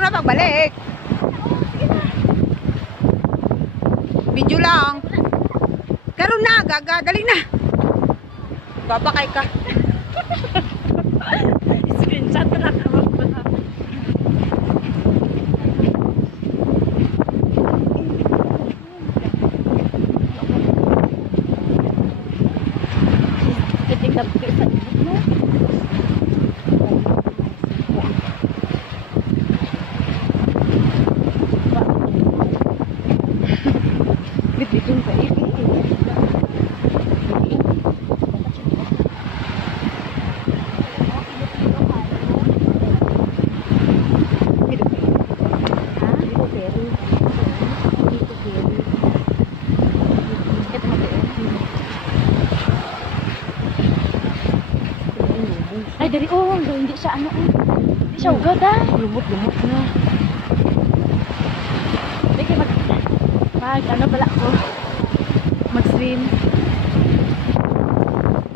Karon na pagbalik. Video lang. Karon na, gaga, dali na. Babakay ka. Screenshot na lang ako. Sitting up to sa mo. Bitbitin pa ibi. Ay, dari hindi siya ano. Hindi siya ugad Lumot-lumot na. Sige, ano pala ako? Mag-swim.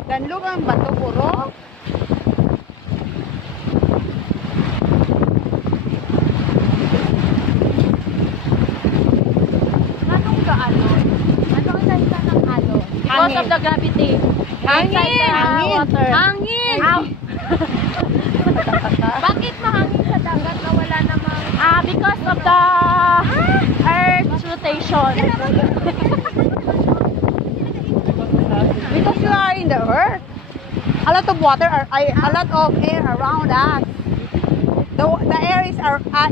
Danlo ang bato puro. Anong kaalon? Anong dahilan ng alon? Because Hangin. of the gravity. Hangin. Inside the Hangin. water. Hangin. Ow. Bakit mahangin sa dagat na wala namang... because of the Earth's rotation. Because you are in the earth. A lot of water a lot of air around us. The air is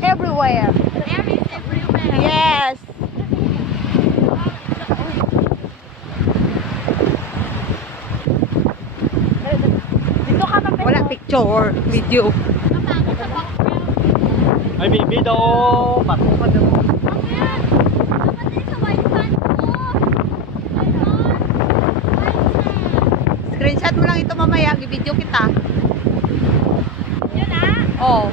everywhere. The air is everywhere. Yes. Dito ka na Wala picture, video. Ay, bibi daw. Pato pa daw. Screenshot mo lang ito mamaya, i-video kita. Yun na. Oh.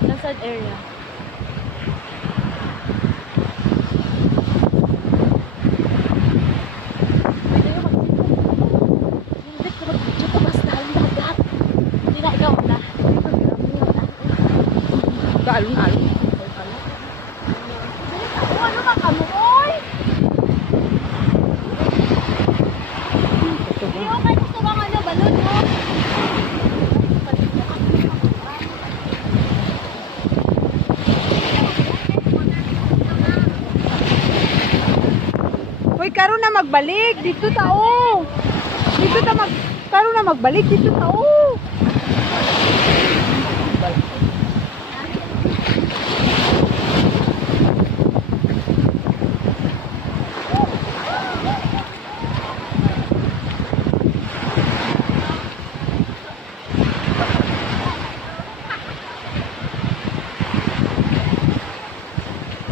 Sunset area. Pwede yung hindi ko mag-video to basta ang dagat. Hindi na ikaw na. Gaalon-alon. Ano ka kamoy? Hindi ko kayo gusto kang balon mo. Hoy, karon na magbalik dito tao. Karon na magbalik dito tao.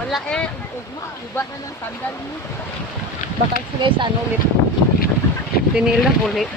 Wala ugma, iba na ng sandal mo. Bakal sila sa ano ulit. Tinil na ulit.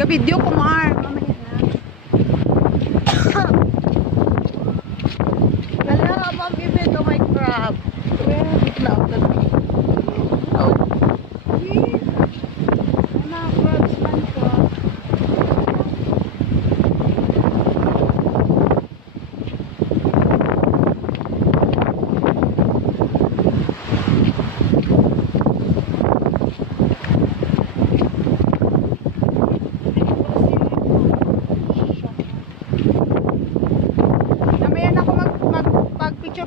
Ka-video ko, Mar. Mamaya na. Kala, ma'am, give to my crab. Where? Oh. Mga crabs man po.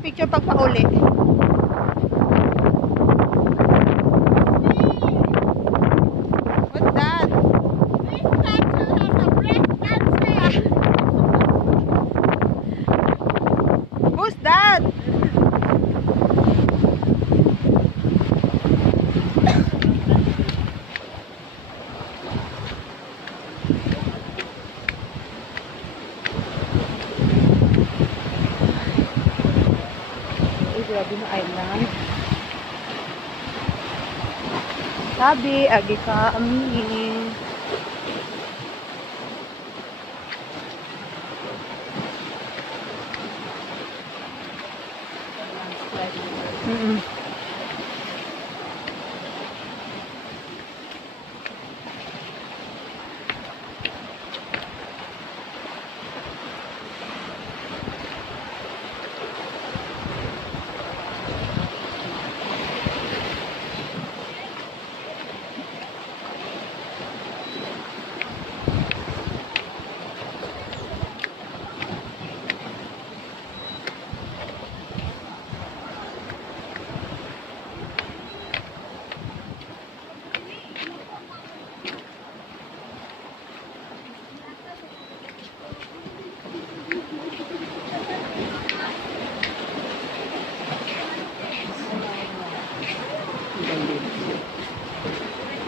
picture pag pauli. What's that? This statue has a breast cancer. Who's that? Uy, grabe na island. Sabi, agi kami. Mm-mm.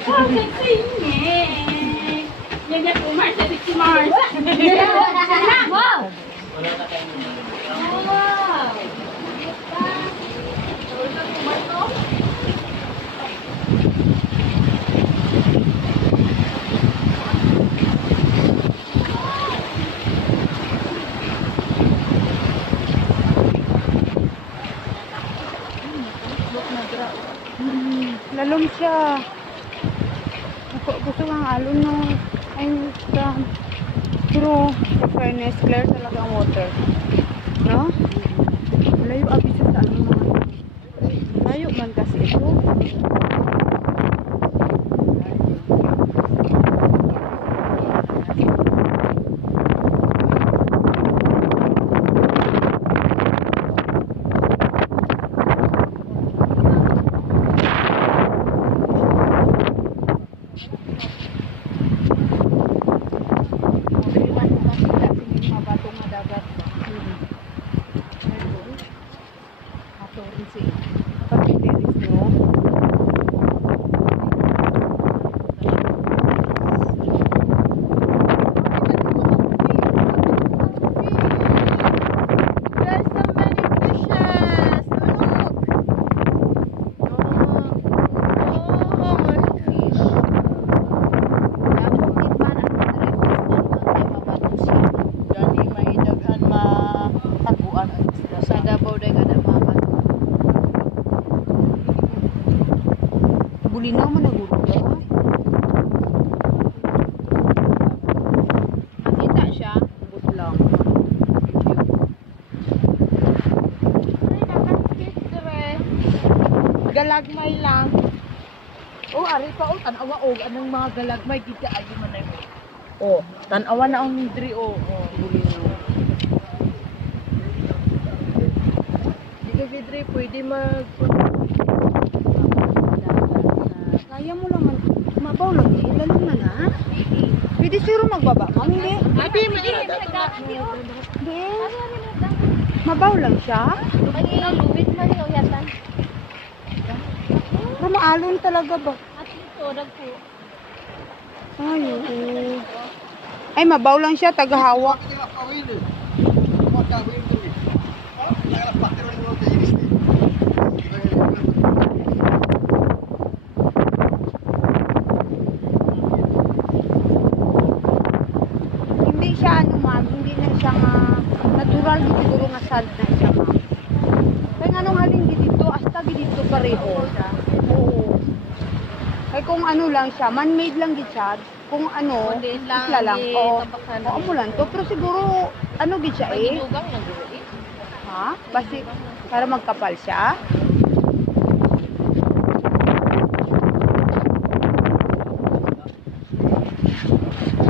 Oh, sexy. Yan yan po, Mars. Sexy Mars. Wow. Wow. Lalong siya. Gusto kang alon no. Ay, pero sa fairness, clear talaga ang water. No? Malayo abis sa ano mga. Layo man kasi ito. Bulinaw man naguluto. Makita siya, ubos lang. Galagmay lang. Oh, ari pa oh, tanawa og anong mga galagmay kita ayo man ay mo. Oh, tanawa na ang diri oh, bulinaw. Di ka vidri pwede mag kaya mo lang man. Mabaw lang eh. Lalong na na. Pwede siguro magbaba. Ma'am, hindi. Hindi, Hindi. Mabaw lang siya. Lubit man yung yatan. Pero maalon talaga ba? At ito, po. Ay, oo. Ay, mabaw lang siya. Tagahawak. Hindi siya ano ma'am. Hindi na siya natural siguro nga salt na siya ma'am. Kaya nga nung halin dito, hasta dito pareho. Oo. Kaya kung ano lang siya, man-made lang gid siya. Kung ano, isla lang. Oo mo lang to. Pero siguro, ano gid siya eh? Ha? Basi, para magkapal siya?